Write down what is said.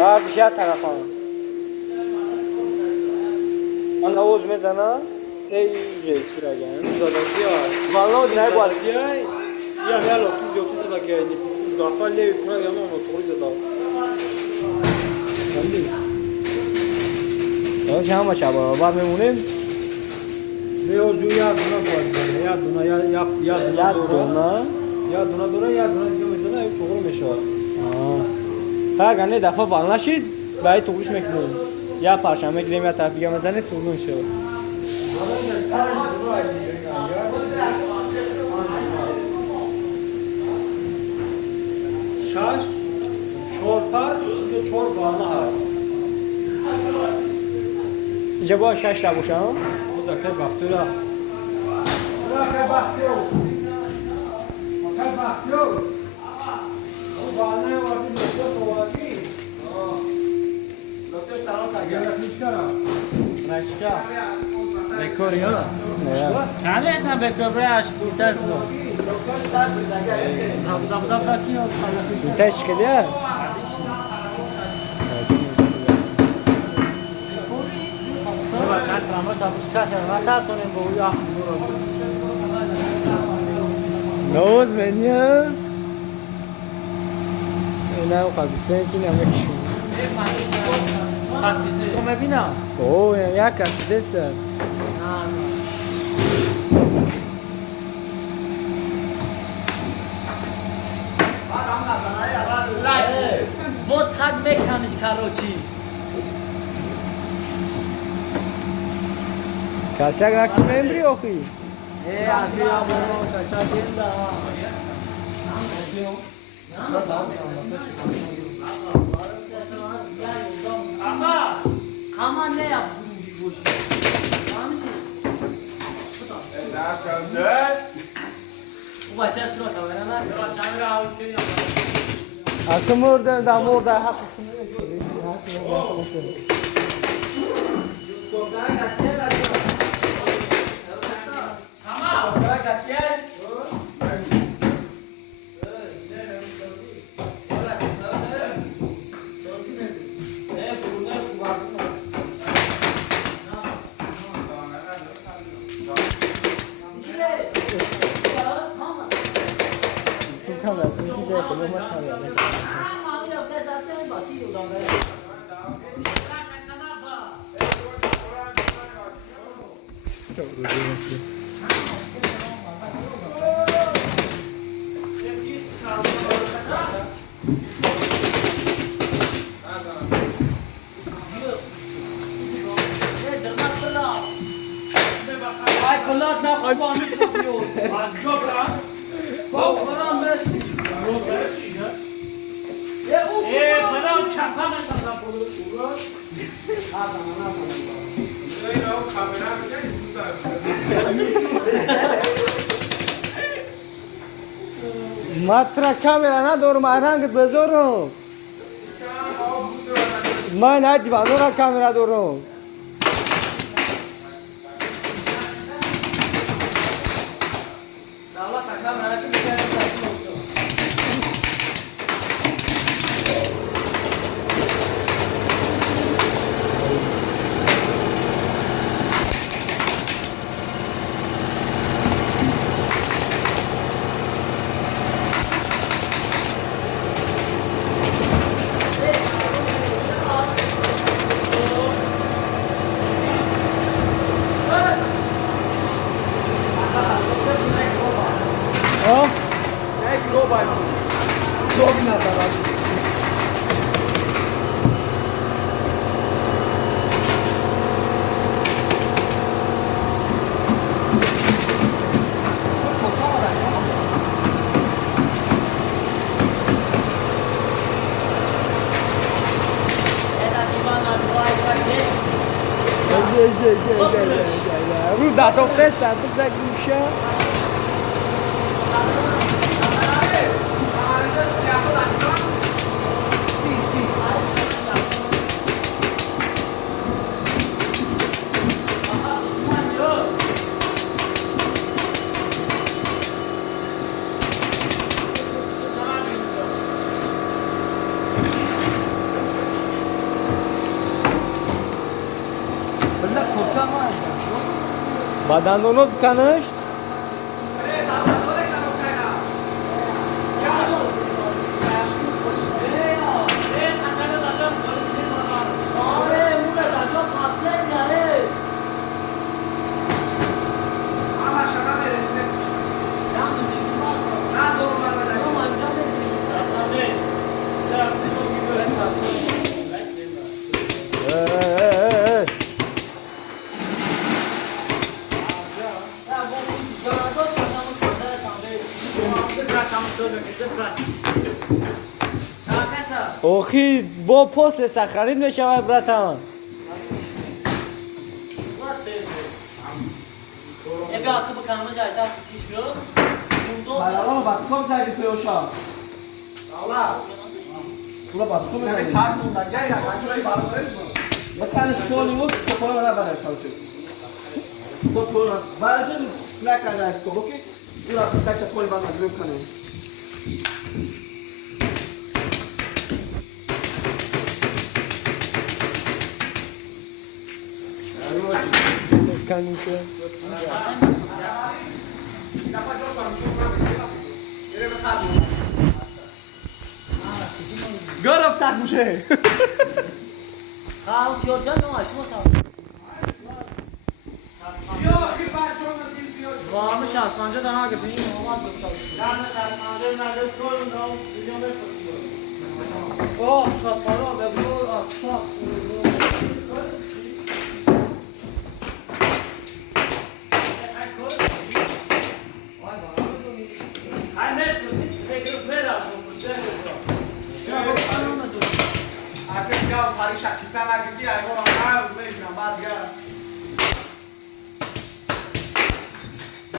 بیشتر طرف هم من آوز میزنم ای چی را گیم زدگی های والا نه باید زدگی های یا هیال اوتیز زدگی های دافع لیوی کنه یا ما موتوری زدگ چه همه شبا باید میمونیم ریوزو یا دونا باید زنه یا دونا یا دونا دوره یا دونا دیگه میزنه ای توغرو میشه تا گنده دفعه بال نشید باید توغرش میکنیم یا پرشم میگیریم یا طرف دیگه مزنه توغرو میشه شش چهار پر اینجا چهار بالنه هست اینجا باید 6 تا باشم مزکر بختیرا مزکر بختیو مزکر بختیو بالنه وقتی دکتر شوادی دکتر تران تا گیره پیشکارا نشکا بکاری ها خالیش نه بکبره اش بودتر زو بودتش کلیه نوز منیا اینم قبیسه که نمیکشون فیزیکو میبینم اوه یک از دسته با تگ میکنیش کراچی کسی اگر نکنی میمری آخی آتی را برو کسا دینده اما نه پروژی گوشی او بچه شما کامرا نه کامرا اوکی اصلا مرده در مرده حق کلات نه خواهی با همی کپیو آنجا برن با برن برسی برن چپا نشد را برو ماترا کاملا ندارم رنگت بذارم من نجیبم را کاملا دارم رو ده تا فرستم بزن گوشه با دندونات بکنش. اوخی با پست سخرید میشود براتان. Balaban baskom sergi koyuşa. Allah. Ula baskom sergi. Kalkın gel ya. Ben şurayı bağlarız mı? Bakalım şöyle yok. Kopara bana bana çalışıyor. Kopara. Barajın ne kadar eski bu ki? Ula sakça poli bana zülüm kanı. Kanka. گرفتت موشه Varmış asmanca daha gitmiş. Oh, şapkalı be bu asla. Artık ya Paris şarkısı var ki ayağım